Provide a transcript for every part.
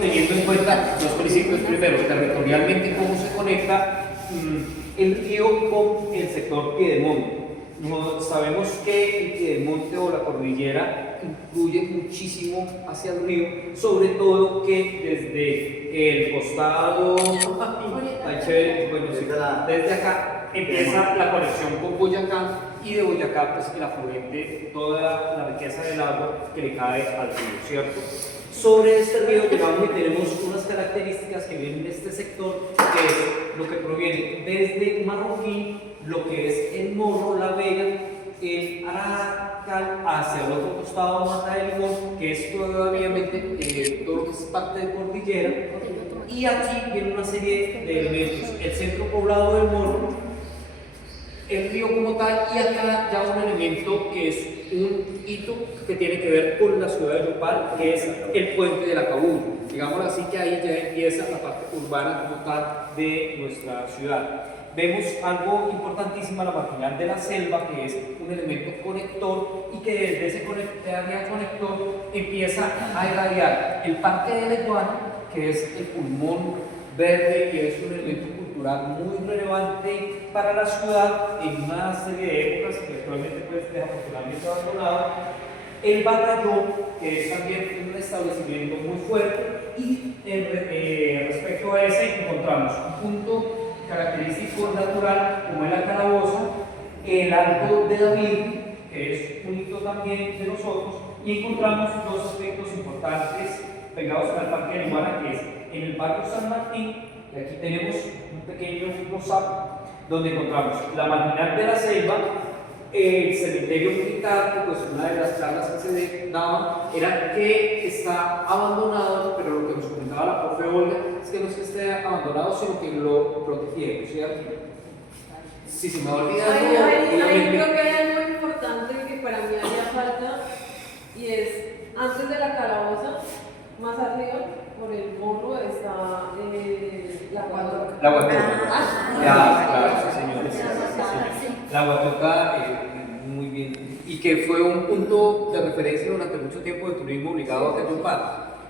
Teniendo en cuenta los principios, primero, territorialmente cómo se conecta el río con el sector Piedemonte. Sabemos que el Piedemonte o la cordillera influye muchísimo hacia el río, sobre todo que desde el costado, desde acá empieza la conexión con Boyacá, y de Boyacá pues el afluente, toda la riqueza del agua que le cae al río, ¿cierto? Sobre este río llegamos y tenemos unas características que vienen de este sector, que es lo que proviene desde Marroquín, lo que es el Morro, La Vega, el Aracal, hacia el otro costado Mata de Limón, que es todavía todo lo que es parte de cordillera, y aquí viene una serie de elementos, el centro poblado del Morro, el río como tal, y acá ya un elemento que es un hito que tiene que ver con la ciudad de Yopal, que es el puente de la Cabul. Digamos así que ahí ya empieza la parte urbana como tal de nuestra ciudad. Vemos algo importantísimo, la marginal de la selva, que es un elemento conector y que desde ese área conector empieza a irradiar el Parque de Leguán, que es el pulmón verde, que es un elemento cultural muy relevante para la ciudad en una serie de épocas que actualmente pues desafortunadamente abandonado. El Batallón, que es también un establecimiento muy fuerte, y respecto a ese encontramos un punto característico natural como es la calaboza, el Alto de David, que es un hito también de nosotros, y encontramos dos aspectos importantes pegados al Parque de Limana, que es en el barrio San Martín. Y aquí tenemos un pequeño mosaico donde encontramos la marginal de la selva, el cementerio militar, que pues una de las charlas que se daban era que está abandonado, pero lo que nos comentaba la profe Olga es que no es que esté abandonado, sino que lo protegieron, ¿cierto? Sí, se me va olvidando. Ahí creo que hay algo importante que para mí haría falta, y es antes de la calaboza, más arriba, por el morro, está la Guatoca. La Guatoca. Claro, sí, señor. La Guatoca, muy bien. Y que fue un punto de referencia durante mucho tiempo de turismo obligado a Yopal.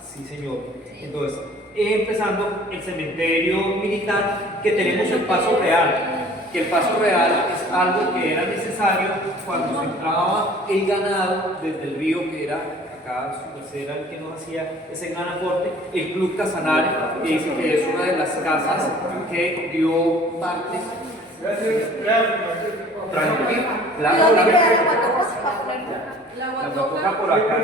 Sí, señor. Entonces, empezando el cementerio militar, que tenemos el Paso Real. Que el Paso Real es algo que era necesario cuando se entraba el ganado desde el río, que era su era el que nos hacía ese gran aporte, el Club Casanare, que dice que es una de las casas que dio parte. Tranquilo, la Guatoca por acá.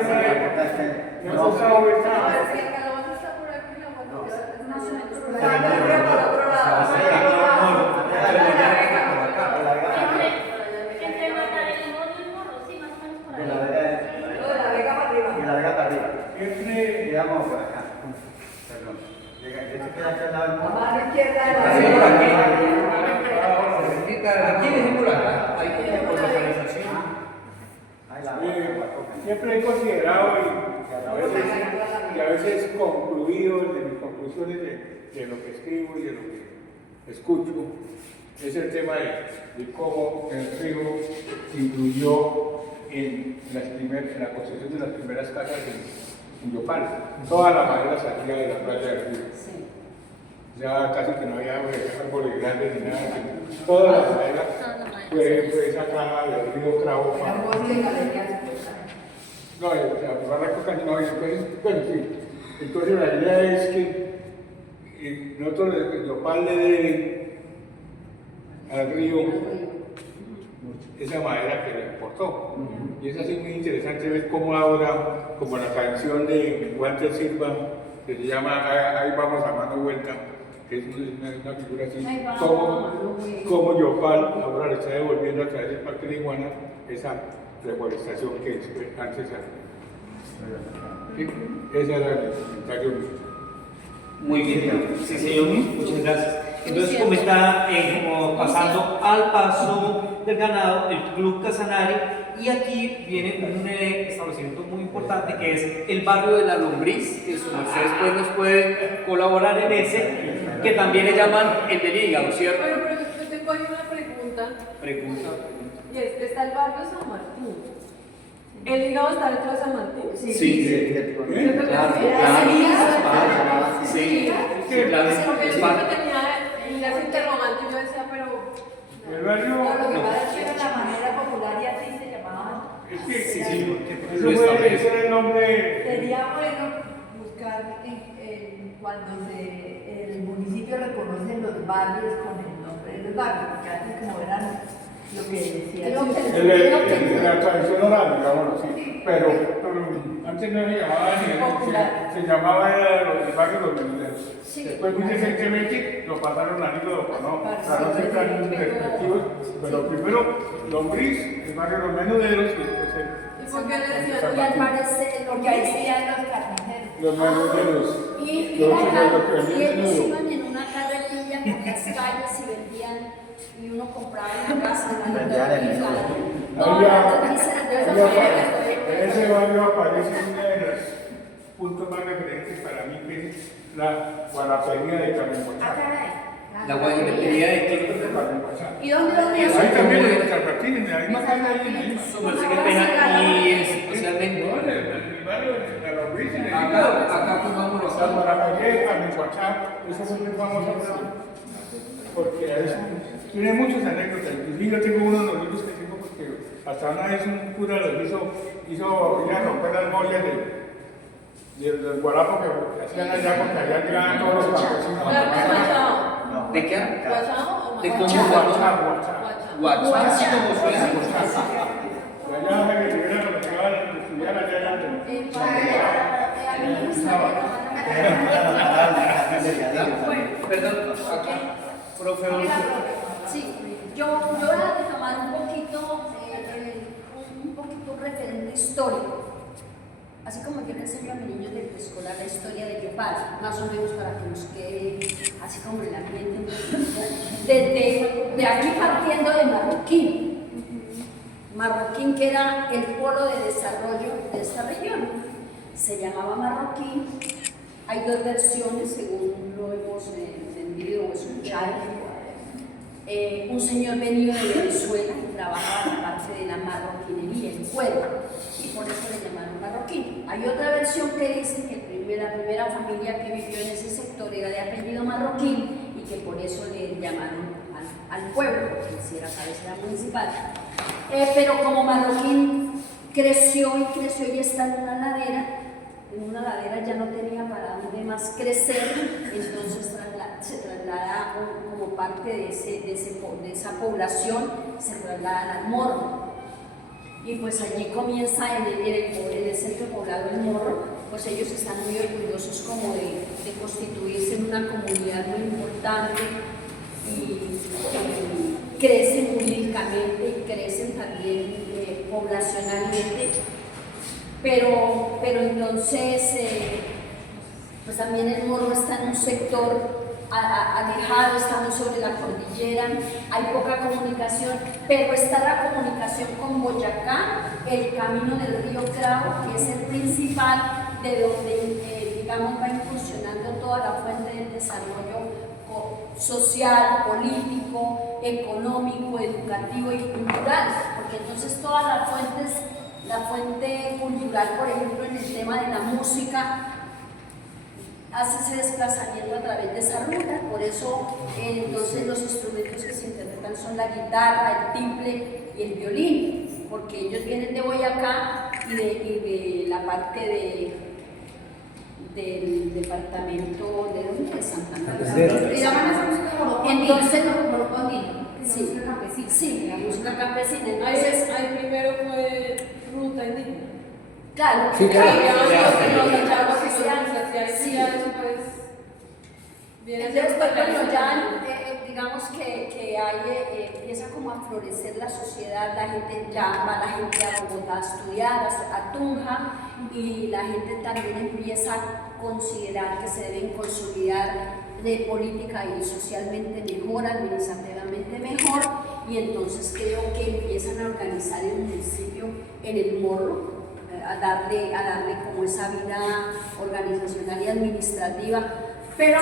Digamos por acá. Perdón. Este queda acá al lado del morro. A la izquierda de la Aquí por acá, hay como localización. Siempre he considerado y a veces concluido de mis conclusiones de lo que escribo y de lo que escucho, es el tema de cómo el río influyó en la construcción de las primeras casas en Yopal. Toda la madera salía de la playa del río. Ya casi que no había árboles grandes ni nada. Toda la madera fue sacada del río Cravo. No, o sea, Barranco casi no había. Bueno, sí. Entonces la idea es que nosotros en Yopal le deben al río esa madera que le aportó. Y es así muy interesante ver cómo ahora, como la canción de Walter Silva, que se llama Ahí vamos a mano vuelta, que es una figura así, como Yopal ahora le está devolviendo a través del Parque de Iguana esa reforestación que antes había. ¿Sí? Ese era el comentario. Muy bien, sí, señor, muchas gracias. Entonces comentaba, como pasando al paso del ganado, el Club Casanare, y aquí viene un establecimiento muy importante que es el barrio de la Lombriz, que su merced después nos puede colaborar en ese, que también le llaman el del hígado, ¿cierto? Pero yo tengo ahí una pregunta. Y está el barrio San Martín. ¿El hígado está dentro de San Martín? Sí. Claro. nombre. Sería bueno buscar cuando el municipio reconoce los barrios con el nombre de los barrios, porque antes como eran lo que decía. La tradición oral, digámoslo así. Pero antes no se llamaba ni se llamaba el barrio Los Menuderos. Sí. Después muy recientemente lo pasaron a Nilo Dopanó. Claro, se están respectivos. Pero primero Lombriz, el barrio Los Menuderos, y después ¿Y por qué le decían? Y al parecer, porque ahí vivían los carniceros. los Menuderos. Y ellos iban en una carretilla por las calles y vendían, y uno compraba en la casa en En ese barrio aparece uno de los puntos más referentes para mí, que es la guarapería de Carmenpochá. La guayabería de Quito. ¿Y dónde Ahí también en San Martín, en la misma calle ahí. Qué pena. Y especialmente. No, el barrio de la Lombriz, en el Acá jugamos los la guarapería de Carmenpochá, eso es muy famoso. Porque tiene muchas anécdotas. Inclusive yo tengo uno de los libros que tengo porque hasta una vez un cura los hizo ir a romper las mollas del guarapo que hacían allá porque allá llegaban todos los campesinos. ¿Guachao? ¿De qué? ¿Guachao o ¿De cómo? Guachao? WhatsApp, así como suena. Y allá se me liberaron los que iban a estudiar allá. Perdón, acá. Profe, Sí, yo voy a retomar un poquito un referente histórico. Así como yo le enseño a mis niños del preescolar la historia de Yopal, más o menos para que nos quede así como el ambiente. De aquí partiendo de Marroquín. Marroquín, que era el polo de desarrollo de esta región. Se llamaba Marroquín. Hay dos versiones, según lo hemos entendido o escuchado. Un señor venido de Venezuela que trabajaba en la parte de la marroquinería, el cuero, y por eso le llamaron Marroquín. Hay otra versión que dice que la primera familia que vivió en ese sector era de apellido Marroquín y que por eso le llamaron al pueblo, porque si era cabecera municipal. Pero como Marroquín creció y está en una ladera ya no tenía para dónde más crecer, entonces se traslada como parte de esa población, se traslada al Morro. Y pues allí comienza en el centro poblado del Morro, pues ellos están muy orgullosos como de constituirse en una comunidad muy importante y crecen jurídicamente y crecen también poblacionalmente. Pero entonces, pues también el Morro está en un sector alejado, estamos sobre la cordillera, hay poca comunicación, pero está la comunicación con Boyacá, el camino del río Cravo, que es el principal de donde, digamos, va incursionando toda la fuente del desarrollo social, político, económico, educativo y cultural, porque entonces todas las fuentes. La fuente cultural, por ejemplo, en el tema de la música, hace ese desplazamiento a través de esa ruta, por eso entonces los instrumentos que se interpretan son la guitarra, el timbre y el violín, porque ellos vienen de Boyacá y de la parte del departamento de Santander. ¿Y llaman esa música morocondina? Entonces, morocondina. Sí, la música campesina. Ahí primero fue ruta indígena. Claro, sí, claro. Entonces, bueno, ya digamos que hay, empieza como a florecer la sociedad, la gente va la gente a Bogotá a estudiar, a Tunja, y la gente también empieza a considerar que se deben consolidar de política y socialmente mejor, administrativamente mejor, y entonces creo que empiezan a organizar el municipio en el Morro, a darle como esa vida organizacional y administrativa, pero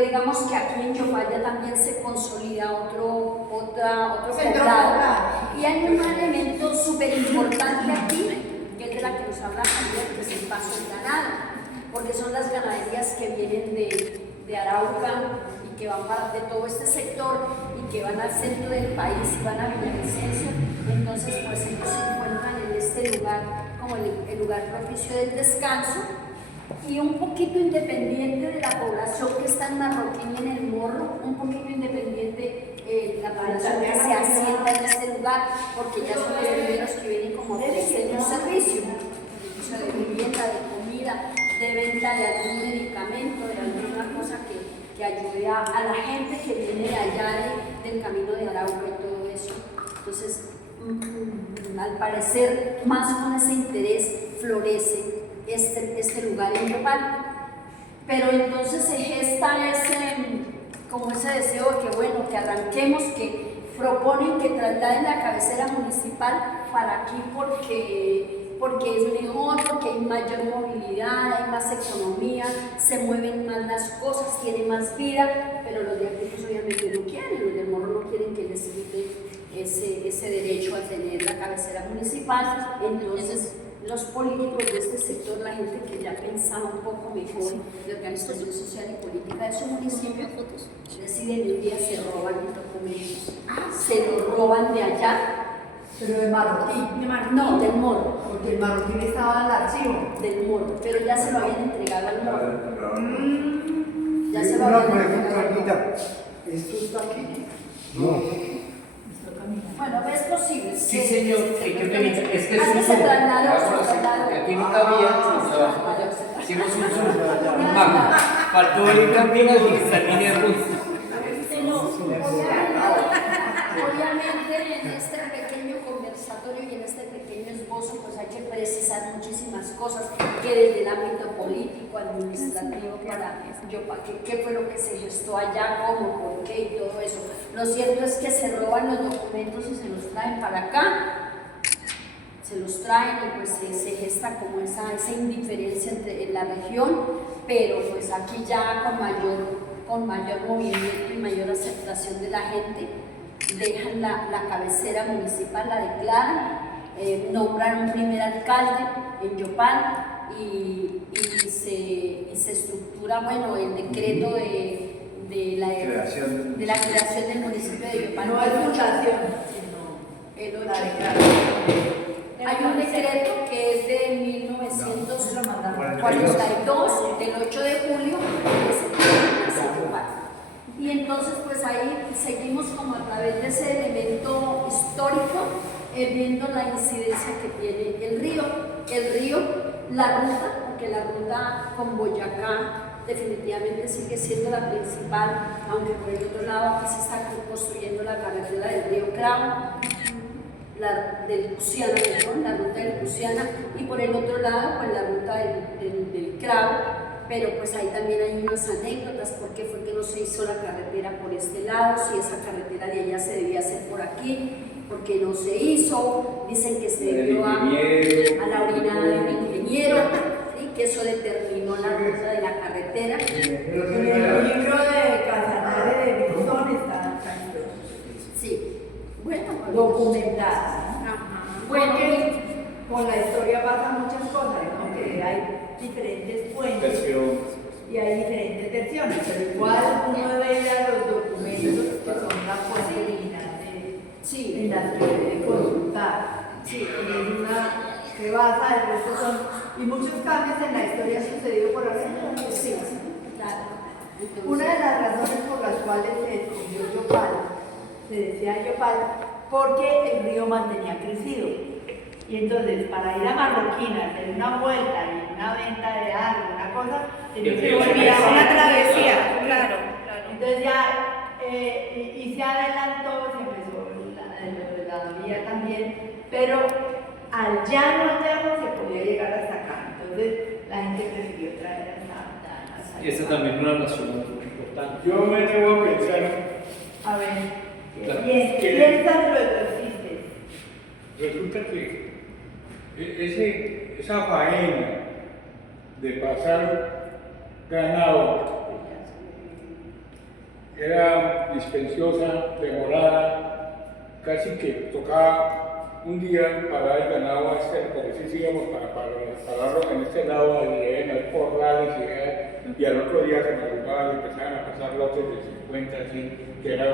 digamos que aquí en Yopal también se consolida otro poblado, y hay un elemento súper importante aquí, que es de la que nos habla Javier, que es el paso del ganado, porque son las ganaderías que vienen de Arauca y que van de todo este sector y que van al centro del país y van a Villavicencio. Entonces, pues ellos se encuentran en este lugar como el lugar propicio del descanso, y un poquito independiente de la población que está en Marroquín y en el Morro, un poquito independiente la población que se asienta en este lugar, porque ya son los primeros que vienen como a ofrecer un servicio de vivienda, de comida, de venta de algún medicamento, de alguna cosa que ayude a la gente que viene de allá del camino de Arauca y todo eso. Entonces, al parecer, más con ese interés florece este lugar en Yopal. Pero entonces se gesta como ese deseo de que, bueno, que arranquemos, que proponen que trasladen la cabecera municipal para aquí porque es mejor, porque hay mayor movilidad, hay más economía, se mueven más las cosas, tiene más vida, pero los de aquí pues obviamente no quieren, los del Morro no quieren que les quite ese derecho a tener la cabecera municipal. Entonces los políticos de este sector, la gente que ya pensaba un poco mejor de organización social y política de su municipio, deciden un día se roban los documentos, se los roban de allá. Pero de Marroquín. No, del Morro. Porque el Marroquín estaba en el archivo. Del Morro, pero ya se lo habían entregado al Morro. Ya se lo Una habían pregunta, entregado. Anita. ¿Esto está aquí? No. Bueno, es posible. Sí, señor, qué penita. Es que es Aquí un se zoom. trasladó, se trasladó. Aquí no cabía. Hicimos un zoom. Un magno. Faltó el camino y esta línea de puntos. Obviamente en este pequeño conversatorio y en este pequeño esbozo pues hay que precisar muchísimas cosas que desde el ámbito político, administrativo, qué fue lo que se gestó allá, cómo, por qué y todo eso. Lo cierto es que se roban los documentos y se los traen para acá, se los traen y pues se gesta como esa indiferencia en la región, pero pues aquí ya con mayor movimiento y mayor aceptación de la gente, dejan la cabecera municipal, la declaran, nombran un primer alcalde en Yopal y se estructura, bueno, el decreto de la creación del municipio de Yopal. No es fundación, El 8. la declaración. Hay un decreto que es de 1942, del 8 de julio, que se nace Yopal. Y entonces pues ahí seguimos como a través de ese elemento histórico, viendo la incidencia que tiene el río, la ruta, porque la ruta con Boyacá definitivamente sigue siendo la principal, aunque por el otro lado aquí se está construyendo la carretera del río Cravo, del Luciana, la ruta del Luciana, y por el otro lado pues la ruta del Cravo. Pero pues ahí también hay unas anécdotas, por qué fue que no se hizo la carretera por este lado, si esa carretera de allá se debía hacer por aquí, porque no se hizo, dicen que se debió a la orinada del ingeniero, ¿sí? Que eso determinó la ruta de la carretera. En el libro de Casanare de Milton está Sí, bueno, pues, documentada. Bueno, Porque con la historia pasan muchas cosas, ¿no? Que hay diferentes fuentes y hay diferentes versiones, pero igual uno debe ir a los documentos que son la fuente original en las que debe consultar. sí, Y es una que basa, el resto son, y muchos cambios en la historia han sucedido por la región. sí, claro. Entonces, Una de las razones por las cuales se escogió Yopal, se decía Yopal, porque el río mantenía crecido. Y entonces, para ir a Marroquina, hacer una vuelta y una venta de algo, una cosa, tenía que volver a una travesía. Claro. Entonces ya, y se adelantó, se empezó la vía también, pero al llano se podía llegar hasta acá. Entonces, la gente prefirió traer hasta Y esa también es una razón muy importante. Yo me atrevo a pensar A ver, Claro. piensa lo que existe. resulta que esa faena de pasar ganado era dispendiosa, demorada, casi que tocaba un día parar el ganado a este, por así digamos, para pararlo en este lado, y en el corrales, y al otro día se madrugaba y empezaban a pasar lotes de 50, así, que era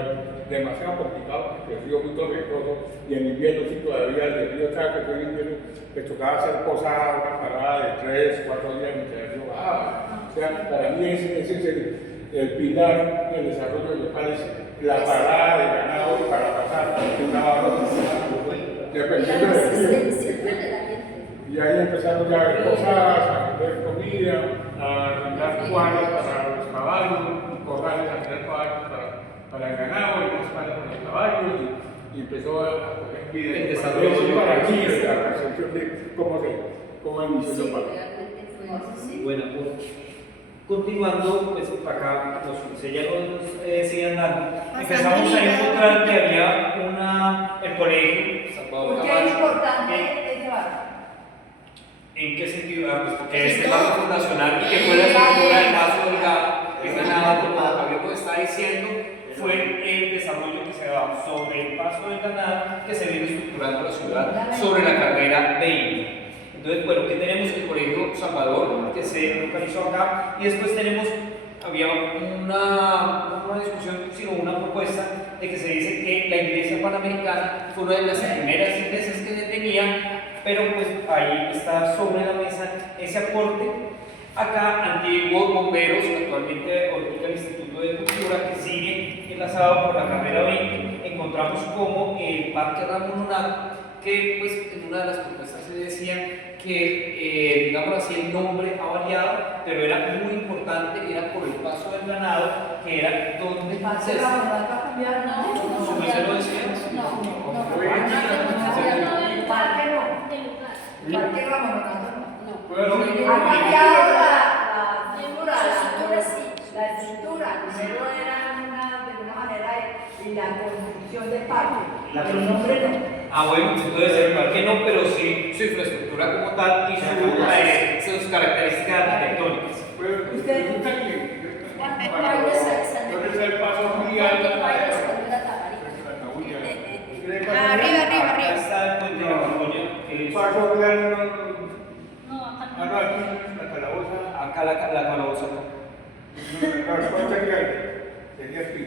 demasiado complicado, porque el río muy torrentoso, y en invierno sí todavía el río estaba que en invierno, les tocaba hacer posadas, una parada de 3, 4 días mientras el río bajaba. O sea, para mí ese es el pilar del desarrollo de Yopal, es la parada de ganado para pasar de una barra a otra, Y dependiendo la del río. resistencia de la gente. Y ahí empezaron ya a ver posadas, a vender comida, a arrendar cuadras para los caballos, corrales a vender caballos para el ganado y más para los caballos, y empezó a coger vida. El desarrollo Eso para aquí, la percepción de cómo inició Sí, Yopal. realmente fue así. Bueno, continuando, pues acá ya nos siguen dando. Empezamos a encontrar que había el colegio Salvador ¿Por qué es Camacho. importante ¿En- ese barrio? ¿En qué sentido? Pues porque es el barrio fundacional y que fue la estructura del paso delgado, que ganaba, como Javier nos está diciendo, fue el desarrollo que se daba sobre el paso del ganado que se viene estructurando la ciudad, sobre la carrera 20. Entonces, bueno, ¿qué tenemos? El Colegio Salvador, que se localizó acá, y después había una discusión, sino una propuesta de que se dice que la Iglesia Panamericana fue una de las primeras iglesias que se tenían, pero pues ahí está sobre la mesa ese aporte. Acá, antiguos bomberos, actualmente ahorita el Instituto de Cultura, que sigue enlazado por la carrera 20, encontramos como el Parque Ramón Nonato, que pues en una de las propuestas se decía que, digamos así, el nombre ha variado, pero era muy importante, era por el paso del ganado, que era donde ¿Va a cambiar? No, no, ¿Su merced lo decía? no, El parque no. El parque Ramón Nonato no. no. Ha cambiado la estructura, La estructura sí. la estructura. Primero era de una manera y la construcción del parque. Pero el nombre no. Ah, bueno, entonces el parque no, pero sí su infraestructura como tal y sus características arquitectónicas. Usted- ¿Dónde está el paso fluvial? Acá está el puente de la Borgoña, que El es paso fluvial No, acá no, no. aquí, la calaboza. acá la calaboza. La respuesta sería aquí.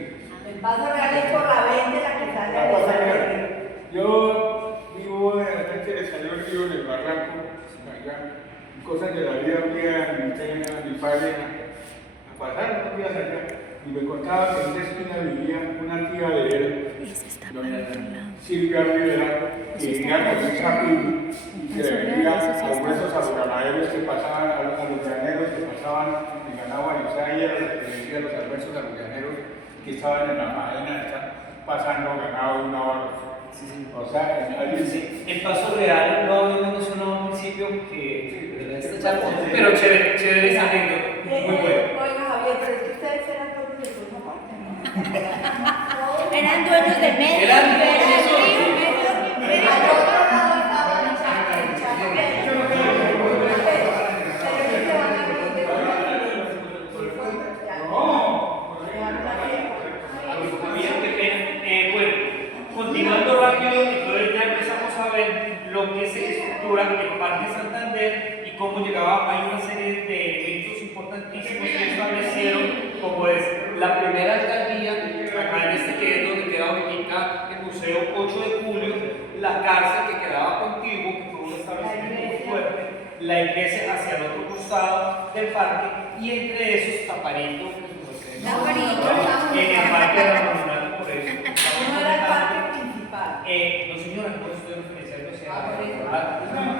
El paso real es por la 20, la que sale La a cosa la que yo vivo de repente le salió el río del barranco, allá, cosas de la vida un día mi padre a pasar unos días allá y me contaba que en esa esquina vivía una tía de él, doña Silvia Rivera, que vivía con un chapín y que le vendía almuerzos a los ganaderos que pasaban, a los graneros que pasaban en ganado a Luzá, y era la que le vendía los almuerzos a los graneros que estaban en la faena, están pasando ganado de una hora. O sea, Sí, el paso real lo habíamos mencionado al principio, que esta charla, pero chévere esa anécdota, muy bueno. Oiga, Javier, pero es que ustedes eran todos de forma parte, ¿no? Eran dueños de medio, Eran era el dueños de río, medio. Al otro lado estaba el chaco, pero ellos se van a ir de Bien, qué pena. Bueno, continuando rápido, entonces ya empezamos a ver lo que se estructura el Parque Santander y cómo llegaba. Hay una serie de eventos importantísimos que establecieron, como es la primera alcaldía, acá en este que es donde queda ubicada el Museo 8 de Julio, la cárcel que quedaba contigo, que fue un establecimiento muy fuerte, la iglesia hacia el otro costado del parque, y entre esos Taparito, en el parque de la Comunidad, por eso. No era el parque principal. No señora, no estoy referenciando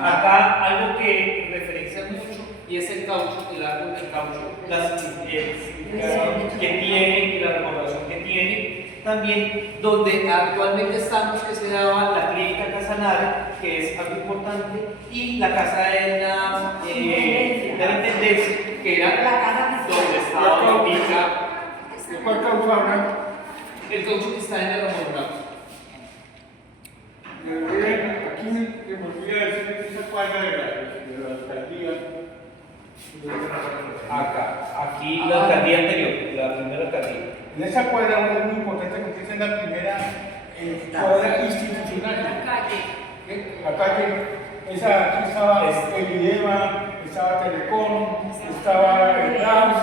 acá algo que referencia mucho y es el caucho, el árbol del caucho, las significados que tiene y la recordación que tiene. También donde actualmente estamos, que se daba la clínica Casanare, que es algo importante, y la casa de la intendencia, que era La casa donde estaba la finca. ¿de cuál causa hablan? El caucho que está en el Ramón. Aquí me olvidé decir esa cuadra de la alcaldía. Acá, aquí la alcaldía anterior, la primera alcaldía. En esa cuadra es muy importante porque esa es la primera cuadra institucional. La calle, aquí estaba el IDEMA, estaba Telecom, estaba el DAMS,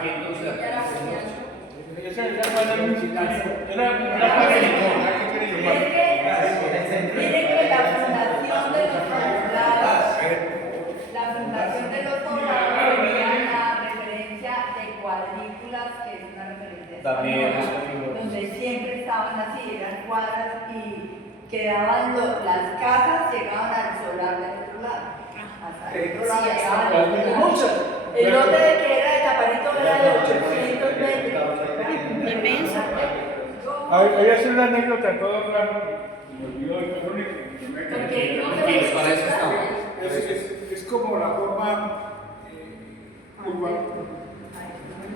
aquí entonces Ya era costeando. Esa era la municipal. Era para el Miren que la fundación de los poblados, tenía la referencia de cuadrículas, que es una referencia También, española, donde siempre estaban así, eran cuadras y quedaban las casas, llegaban al solar del otro lado. Hasta el otro lado llegaban muchos. El lote de que era de Caparito era de 820. Inmenso. Voy a hacer una anécdota todo raro. Me olvidó el perdón que me Tranquilos, para eso estamos. es como la forma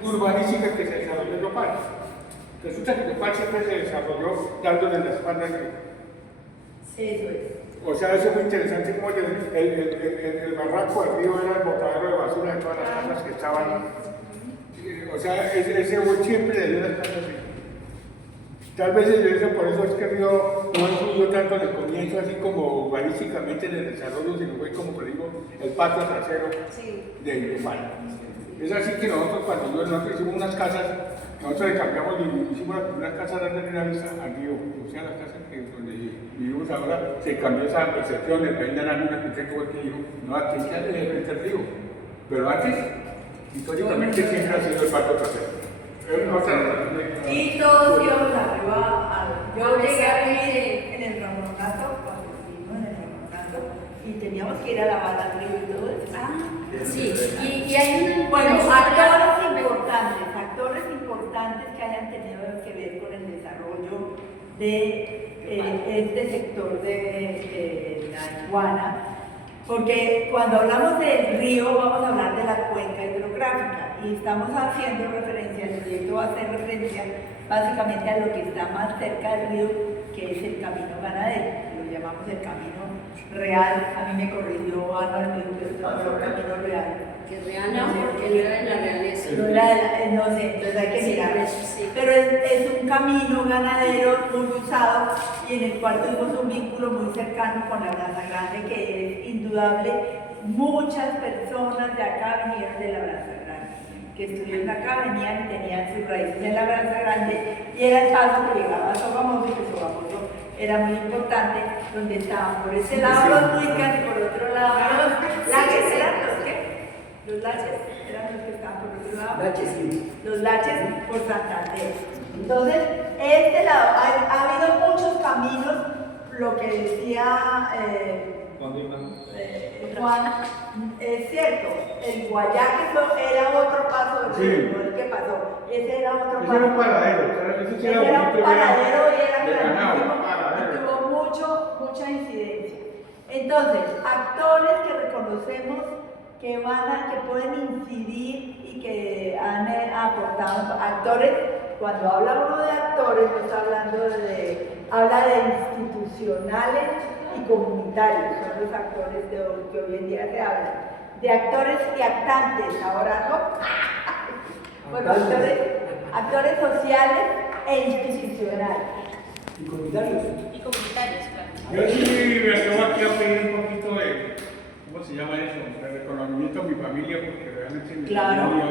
urbanística que se desarrolló en Yopal. Resulta que Yopal siempre se desarrolló dándole la espalda al río. Eso es. O sea, eso es muy interesante como el barranco del río era el botadero de basura de todas las casas que estaban. O sea, ese buen siempre le dio las casas así. Tal vez por eso es que el río no influyó tanto en el comienzo, así como urbanísticamente en el desarrollo, sino fue como le digo, el patio trasero de Yopal. Es así que nosotros cuando nosotros hicimos unas casas, nosotros le cambiamos y hicimos las primeras casas dándole una vista al río. O sea, las casas donde vivimos ahora, se cambió esa percepción, el país de la luna que fue que dijo, no, aquí hay que de frente al río. Pero antes, históricamente siempre ha sido el patio trasero. Y todos íbamos arriba. Yo llegué a vivir en el Ramonato, cuando vivimos en el Ramonato, y teníamos que ir a lavar al río y todo eso. Sí, y hay una... Bueno, actores importantes que hayan tenido que ver con el desarrollo de este sector de la Iguana, porque cuando hablamos del río vamos a hablar de la cuenca hidrográfica y estamos haciendo referencia, el proyecto va a hacer referencia básicamente a lo que está más cerca del río, que es el camino ganadero, lo llamamos el camino real. A mí me corrigió Ana, me dijo que se llamaba camino real. Que real no, porque no era de la realeza. No era no sé, entonces hay que mirar. Sí. Pero es un camino ganadero muy usado y en el cual tuvimos un vínculo muy cercano con la Brasa Grande, que es indudable. Muchas personas de acá vinieron de la Brasa Grande, que estuvieron acá, venían y tenían sus raíces en la Brasa Grande, y era el paso que llegaba a Sogamoso, que Sogamoso era muy importante, donde estaban por ese lado los muiscas y por otro lado los laches. ¿Eran los qué? Los laches eran los que estaban por otro lado. Los laches por Santander. Entonces, este lado, ha habido muchos caminos, lo que decía Juan, es cierto, el Guayaque era otro paso del río, no el que pasó, ese era otro paso. Ese era un paradero, Ese era un paradero y era grandísimo y tuvo mucha incidencia. Entonces, actores que reconocemos que pueden incidir y que han aportado. Actores, cuando habla uno de actores, no está hablando habla de institucionales y comunitarios, son los actores que hoy en día se hablan. De actores y actantes, ahora no. Bueno, actores sociales e institucionales. ¿Y comunitarios? Y comunitarios, claro. Yo sí me atrevo aquí a pedir un poquito de, ¿cómo se llama eso? De reconocimiento a mi familia, porque realmente mi familia...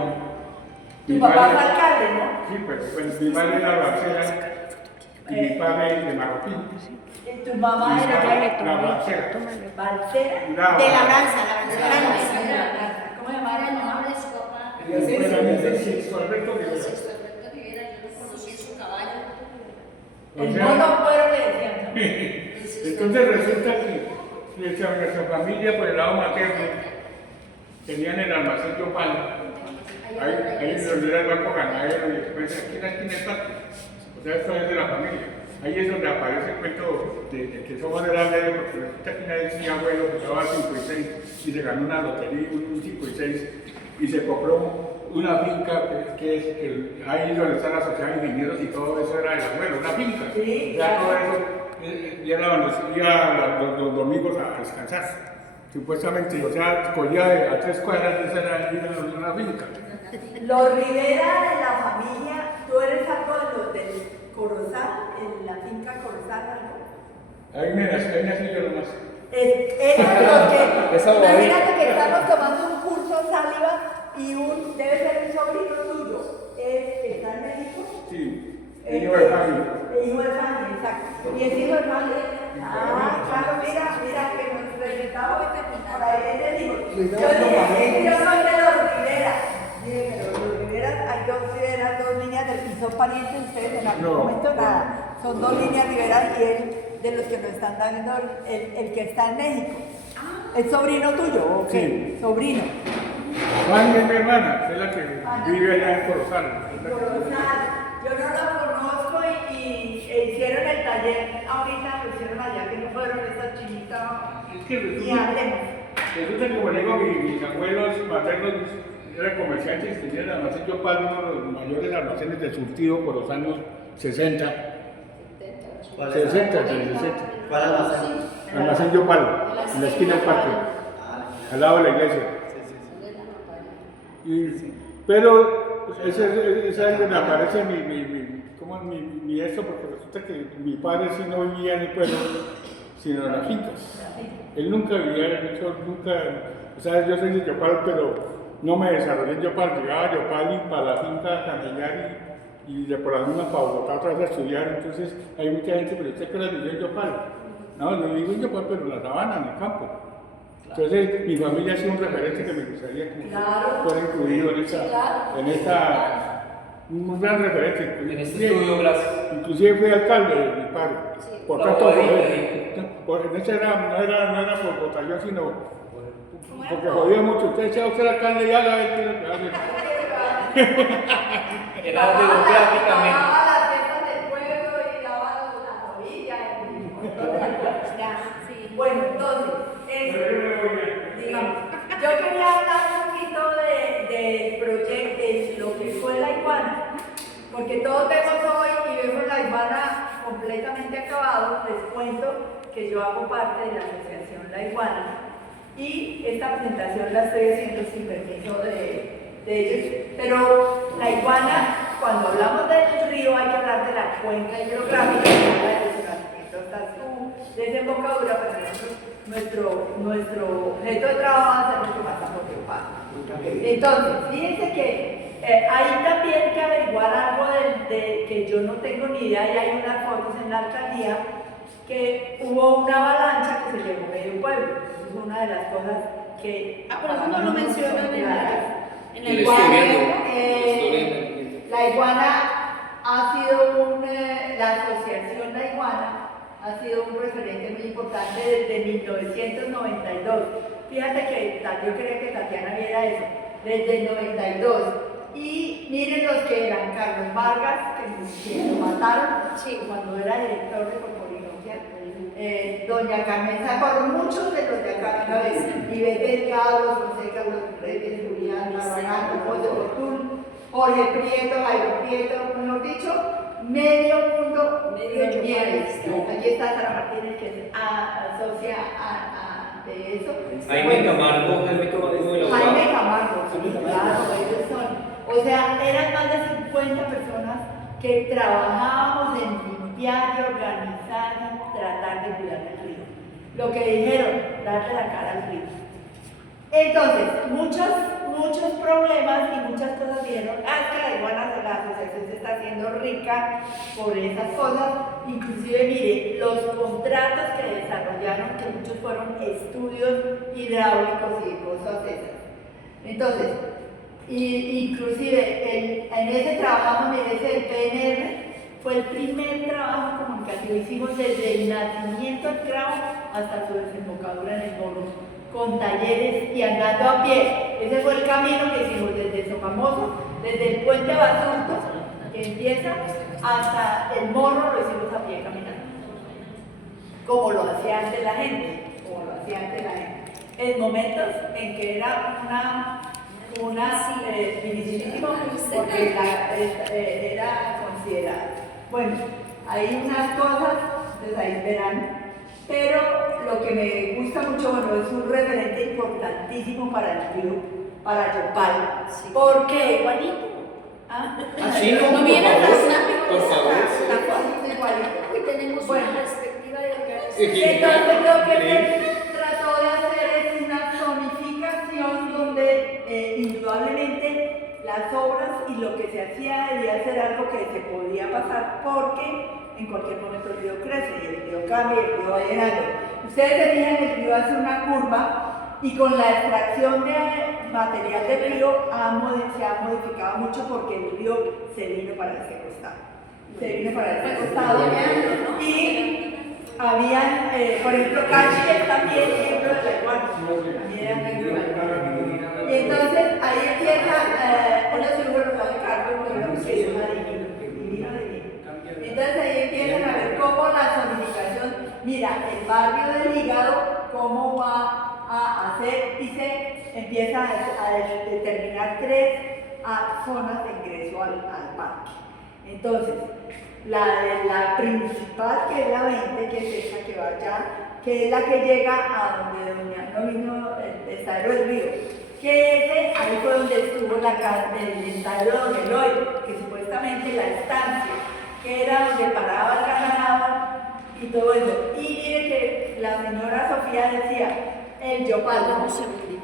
Tu papá fue alcalde, ¿no? Sí, pues mi madre era Barcela y mi padre de Marroquín. Tu mamá era la Barcela. Barcela. De la Brasa Grande. ¿Cómo se llamaba el el nombre nombre? de su papá. Sixto Alberto Rivera. Sixto Alberto Rivera, yo lo conocí en su caballo. El mono cuero le decían. Entonces resulta que nuestra familia por el lado materno tenían el almacén Yopal. Ahí es donde era el banco ganadero y después aquí en la esquina del parque. O sea, esto es de la familia. Ahí es donde aparece el cuento de que somos de la ley, porque resulta que una vez mi abuelo jugaba 5 y 6 y se ganó una lotería, un 5 y 6, y se compró una finca que es ahí donde está la sociedad de ingenieros y todo eso era del abuelo, una finca. Sí, ya todo eso, y era donde se iba los domingos a descansar. Supuestamente, o sea, cogía a 3 cuadras, esa era una finca. Los Rivera de la familia, tú eres algo de los del Corozal, en la finca Corozal, ¿no? Ahí nací yo nomás. Eran los que, imagínate que estamos tomando un curso Sáliva y debe ser un sobrino tuyo. Y es hijo hermano. Ah, claro, mira que nos presentamos por ahí ese hijo. Yo dije, yo soy de los Rivera. Dije, pero los Rivera, hay dos Rivera, dos líneas de ¿y son parientes ustedes en algún momento? Nada. Son dos líneas Rivera y él, de los que nos están dando, el que está en México. ¿Es sobrino tuyo o qué? Sí. Sobrino. Juan es mi hermana, es la que vive allá en Corozal. Corozal. Yo no la conozco e hicieron el taller ahorita, lo hicieron allá, que no fueron estas chinitas. Es que Y hablemos. resulta que, como digo, mis abuelos maternos eran comerciantes y tenían el almacén Yopal, uno de los mayores almacenes de surtido por los años 60. ¿Cuál es? 60. ¿Cuál almacén? Almacén Yopal, en la esquina del parque, al lado de la iglesia. Pero esa es donde aparece mi esto, porque resulta que mi padre sí no vivía en el pueblo, sino en las fincas. Él nunca vivía en eso, o sea, yo soy de Yopal, pero no me desarrollé en Yopal, llegaba a Yopal y para la finca a camellar y de por la misma para Bogotá otra vez a estudiar. Entonces hay mucha gente, pero usted que la vivió en Yopal. No, yo vivo en Yopal, pero en la sabana, en el campo. Entonces, mi familia ha sido un referente que me gustaría que fuera incluido en esta un gran referente. En este estudio, gracias. Inclusive fui alcalde de mi padre. Por No, tanto, no era por votación, sino porque jodía mucho. Usted decía, usted era alcalde y haga esto. Era democráticamente. Lavaba las mesas del pueblo y lavaba las rodillas. Bueno, entonces, digamos, yo quería hablar un poquito del proyecto, de lo que fue la iguana, porque todos vemos hoy y vemos la iguana completamente acabado. Les cuento que yo hago parte de la asociación La Iguana y esta presentación la estoy haciendo sin permiso de ellos, pero la iguana, cuando hablamos del río hay que hablar de la cuenca hidrográfica, hasta su desembocadura, pero nuestro objeto de trabajo va a ser lo que pasa por Yopal. Entonces, fíjense que ahí también hay que averiguar algo que yo no tengo ni idea, y hay unas fotos en la alcaldía que hubo una avalancha que se llevó medio pueblo. Eso es una de las cosas que... pero eso no lo mencionan en el la iguana ha sido la asociación La Iguana ha sido un referente muy importante desde 1992. Fíjate que yo quería que Tatiana viera eso, desde el 92. Y miren los que eran: Carlos Vargas, que lo mataron cuando era director de Corporinoquia, doña Carmen Sáparo, muchos de los de acá una vez, Nivel Delgado, los Fonseca, los Reyes, Julián, Barragán, José Fortún, Jorge Prieto, Jairo Prieto, mejor dicho, medio mundo, medio Nieves. Aquí está Sara Martínez, que asocia de eso. Jaime Camargo de la Jaime Camargo, sí, claro, ellos son. O sea, eran más de 50 personas que trabajábamos en limpiar y organizar y tratar de cuidar el río. Lo que dijeron, darle la cara al río. Entonces, muchos problemas y muchas cosas dijeron, que la iguana de la asociación se está haciendo rica por esas cosas. Inclusive, mire, los contratos que desarrollaron, que muchos fueron estudios hidráulicos y cosas esas. Entonces, inclusive en ese trabajo, mire, ese PNR fue el primer trabajo comunicativo. Hicimos desde el nacimiento del cravo hasta su desembocadura en el Morro, con talleres y andando a pie. Ese fue el camino que hicimos desde Sogamoso, desde el puente Basurto, que empieza, hasta el Morro, lo hicimos a pie caminando. Como lo hacía antes la gente, En momentos en que era dificilísimo, porque era considerada. Bueno, hay unas cosas, entonces ahí verán. Pero lo que me gusta mucho, bueno, es un referente importantísimo para el río, para Yopal. ¿Por qué? Igualito. Así no, No viene por favor. Igualito. Y tenemos Bueno. una perspectiva de lo que Entonces lo que se trató de hacer es una zonificación donde indudablemente las obras y lo que se hacía debía ser algo que se podía pasar, porque en cualquier momento el río crece, y el río cambia, y el río va llenando. Ustedes se fijan, el río hace una curva y con la extracción de material del río se ha modificado mucho porque el río se vino para este costado. Y habían, por ejemplo, Cachi también dentro de la iguana. Y entonces ahí empieza una figura de Carlos, que es una divino. Entonces ahí empiezan a ver cómo la zonificación, mira, el barrio del Hígado, cómo va a hacer, y se empieza a determinar 3 zonas de ingreso al parque. Entonces, la principal, que es la 20, que es esa que va allá, que es la que llega a donde Doña vino el estadero del río, que ahí fue donde estuvo el estadero Don Eloy, que supuestamente la estancia, que era donde paraba el ganado y todo eso. Y mire que la señora Sofía decía, el Yopal,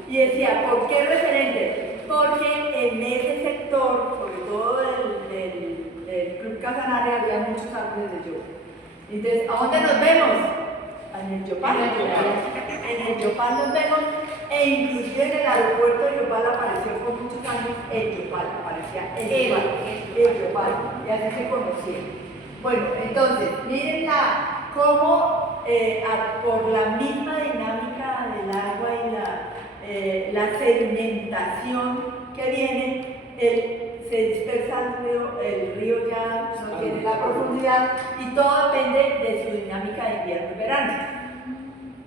y decía, ¿por qué referente? Porque en ese sector, sobre todo del Club Casanare, había muchos árboles de yopa. Entonces, ¿a dónde nos vemos? En el Yopal. En el Yopal nos vemos, e inclusive en el aeropuerto de Yopal apareció por muchos años el Yopal, aparecía el Yopal, y así se conocieron. Bueno, entonces, miren cómo por la misma dinámica del agua y la sedimentación que viene, se dispersa el río ya no tiene la profundidad, y todo depende de su dinámica de invierno y verano.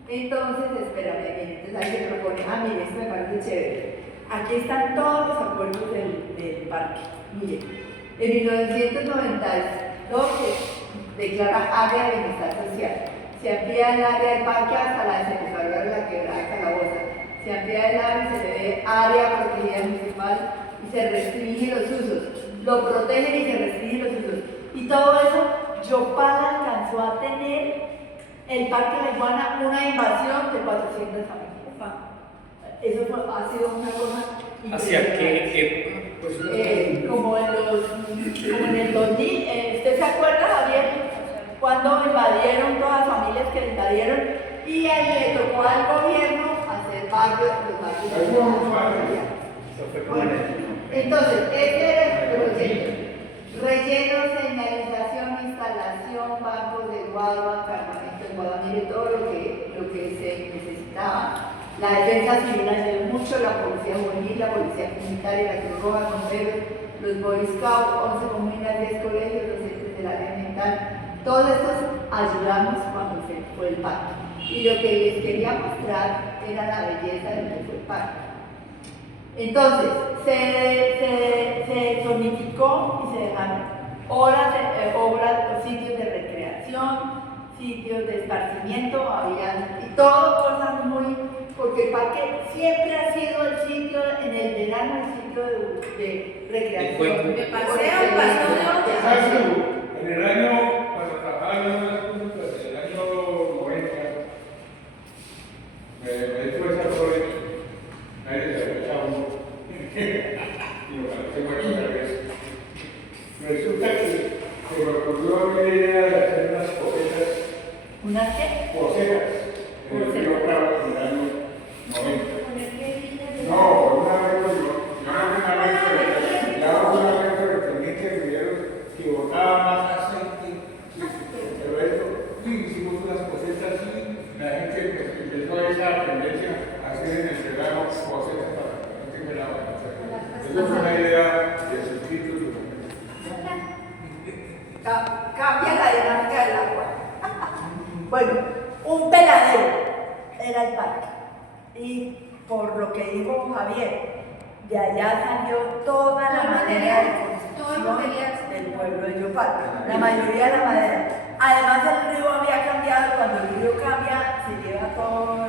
Entonces, espérame, entonces ahí se propone, mire, esto me parece chévere. Aquí están todos los acuerdos del parque. Mire, en 1992 se declara área de bienestar social. Se amplía el área del parque hasta la desembocadura de la quebrada de Calaboza. Se amplía el área y se le ve área protegida municipal y se restringen los usos. Lo protegen y se restringen los usos. Y todo eso, Yopal alcanzó a tener el Parque La Iguana una invasión de 400 familias. Eso ha sido una cosa increíble. ¿Hacia qué? Como en el 2000, ¿usted se acuerda, Javier? Cuando invadieron todas las familias que invadieron, y ahí le tocó al gobierno hacer los barrios. Bueno, entonces, este era el proyecto. Relleno, señalización, instalación, bancos de guagua, cargamento de guagua, mire todo lo que se necesitaba. La defensa civil ayudó mucho, la policía juvenil, la policía comunitaria, la Cruz Roja, bomberos, los Boy Scouts, 11 comunas, 10 colegios, docentes del área ambiental. Todos estos ayudamos cuando se fue el parque. Y lo que les quería mostrar era la belleza de lo que fue el parque. Entonces, se zonificó y se dejaron obras, sitios de recreación, sitios de esparcimiento, y todo cosas muy, porque el parque siempre ha sido el sitio, en el verano, el sitio de recreación. De paseo, En el año, cuando trabajaba en las cosas, en el año 90, me hecho esa flores, nadie se había echado y lo parece bueno otra vez. Resulta que se me ocurrió la idea de hacer unas posetas. ¿Unas qué? Posetas en el río Bravo en el año 90. No, una vez que vivieron que botaba más aceite, pero eso, hicimos unas posetas y la gente empezó a esa tendencia a hacer en el verano posetas para que la gente me la vaya a hacer. Eso fue una idea de suscritos. Cambia la dinámica del agua. Bueno, un peladero era el parque. Y por lo que dijo Javier, de allá salió toda la madera de construcción del pueblo de Yopal. La mayoría de la madera. Además, el río había cambiado. Cuando el río cambia, se lleva todo.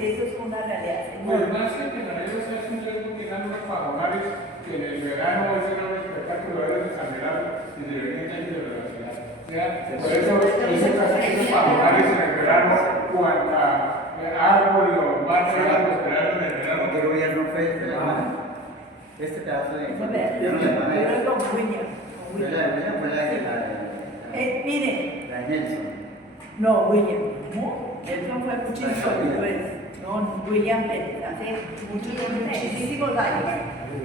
Eso es una realidad. Además, el peladero se hace un río que dan unos pajonares que en el verano es un espectáculo de exagerar y deberían tener de velocidad. Por eso esos pajonares en el verano, cuanta árbol o más árboles esperaron en el verano. ¿Qué gobierno fue? Este pedazo de... Pero con cuña. Fue la de Miren, La Nelson. no, William. ¿No? Nelson fue muchísimo después. No, William Pérez, hace muchísimos años.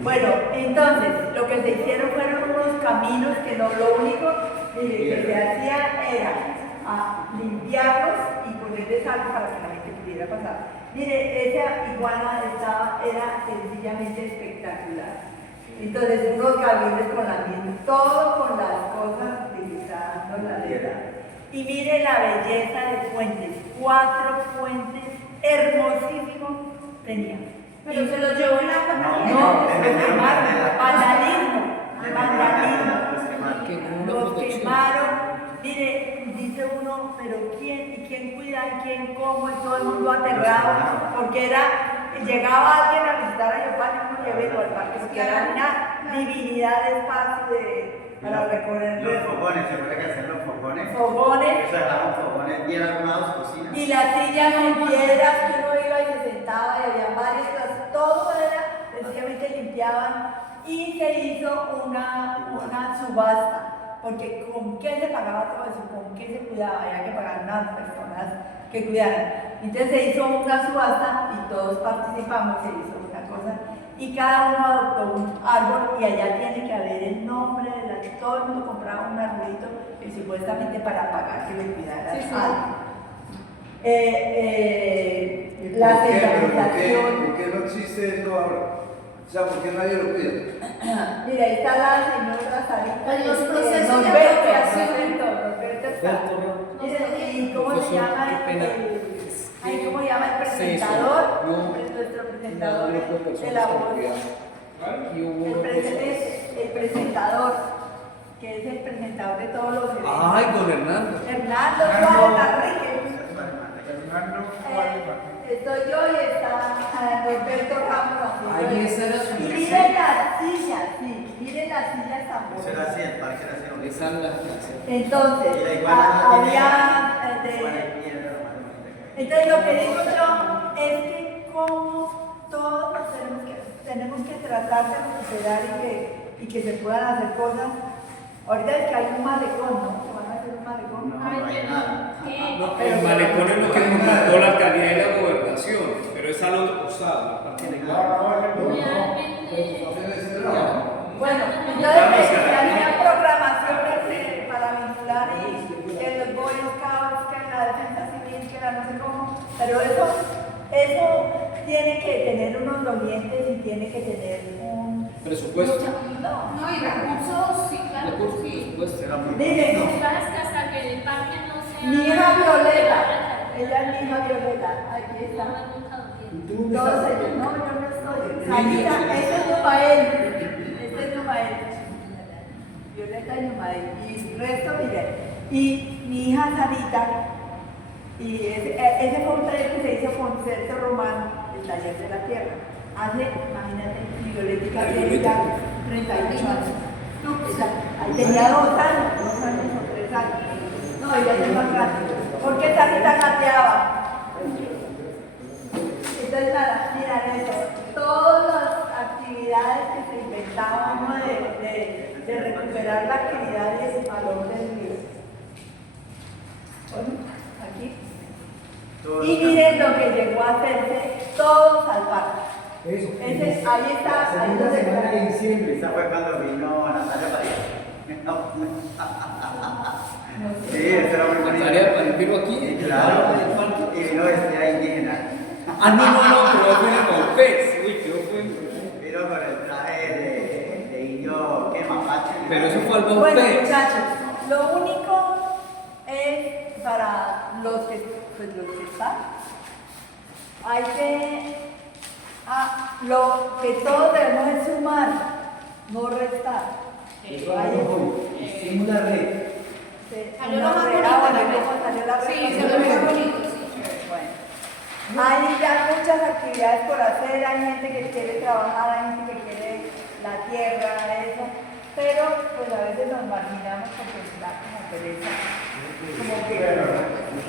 Bueno, entonces, lo que se hicieron fueron unos caminos que no, lo único que se hacía era limpiarlos y ponerles algo para que la gente pudiera pasar. Mire, esa iguana era sencillamente espectacular. Entonces, unos gaviones con la misma, todo con las cosas utilizando la letra. Y mire la belleza de puentes, 4 puentes hermosísimos tenía. Pero se los llevó en la No, los quemaron, vandalismo. Los quemaron. Mire, dice uno, pero ¿quién cuida? ¿Quién come? Todo el mundo aterrado, porque llegaba alguien a visitar a Yopal y uno llevaba al parque, porque era una divinidad de espacio para recorrer. Los fogones, se puede hacer los fogones. Fogones. Eso dejaban fogones bien armados, cocinas. Y las sillas en piedras que uno iba y se sentaba y había varias cosas, todo era, sencillamente limpiaban y se hizo una subasta, porque ¿con qué se pagaba todo eso? ¿Con qué se cuidaba? Había que pagar unas personas que cuidaran. Entonces se hizo una subasta y todos participamos, se hizo una cosa y cada uno adoptó un árbol y allá tiene que haber el nombre de todo el mundo compraba un arbolito y supuestamente para pagar que le cuidaran algo. La señalización. ¿Por qué no existe eso ahora? O sea, ¿por qué nadie lo pide? Mira, ahí está la señora Sarita. En los procesos de Norberto apropiación. está. ¿Y cómo se llama ¿cómo se llama el presentador? Nuestro presentador de la voz. El presentador, que es el presentador de todos los eventos. Ay, don Hernando. Hernando Suárez Manrique. Hernando. Estoy yo y está Norberto Ramos. Ahí esa era su Y miren las sillas, sí, miren las sillas tan Eso era así, el parque era así. Esa es la clase. Entonces, Y la iguana no tiene- había... Iguana y piedra, entonces, lo que digo yo es que como todos tenemos que tratar de recuperar y que se puedan hacer cosas. Ahorita es que hay un malecón, ¿no? Que van a hacer un malecón. No, no hay nada. No, el malecón es lo que contrató la alcaldía y la gobernación, pero es al otro costado, la parte legal. Bueno, entonces que había programaciones para vincular y que los Boy Scouts, que la defensa civil, que la no sé cómo, pero eso tiene que tener unos dolientes y tiene que tener un Presupuesto. No, y recursos, sí, claro. Recursos, Sí. presupuesto. Era muy Miren, bonito. Sabes que hasta que el parque no sea. mi hija Violeta, ella es mi hija Violeta, aquí está. Todos ellos, no, yo no estoy. Sarita, este es Numael. Este es Numael. Violeta y Numael. Y el resto, miren. Y mi hija Sarita, y ese fue un taller que se hizo con Sergio Román, el taller de la tierra. Hace, imagínate, mi Violetica tiene ya 38 años. Ahí tenía 2 años o 3 años. No, ella es más grande. ¿Por qué Sarita gateaba? Entonces, nada, miran eso, todas las actividades que se inventaban, ¿no? de recuperar la actividad y el valor del río. Bueno, aquí. Y miren lo que llegó a hacerse todos al parque. Ahí está, ahí donde está. Esa fue cuando vino Natalia Padilla. Sí, eso era muy bonito. Natalia Padilla aquí. Sí, claro. Y vino vestida indígena. Ah, no, pero fue en el Malpés. Uy, creo que fue. Vino con el traje de indio, ¿qué? Mapache. Pero eso fue al Bueno, Malpés. muchachos, lo único es para los que están, hay que, lo que todos debemos es sumar, no restar. Hicimos una red. Salió lo más bonito, Salió la red. Sí, se ve muy bonito, sí. Bueno, hay ya muchas actividades por hacer, hay gente que quiere trabajar, hay gente que quiere la tierra, eso, pero pues a veces nos marginamos porque nos da como pereza, como que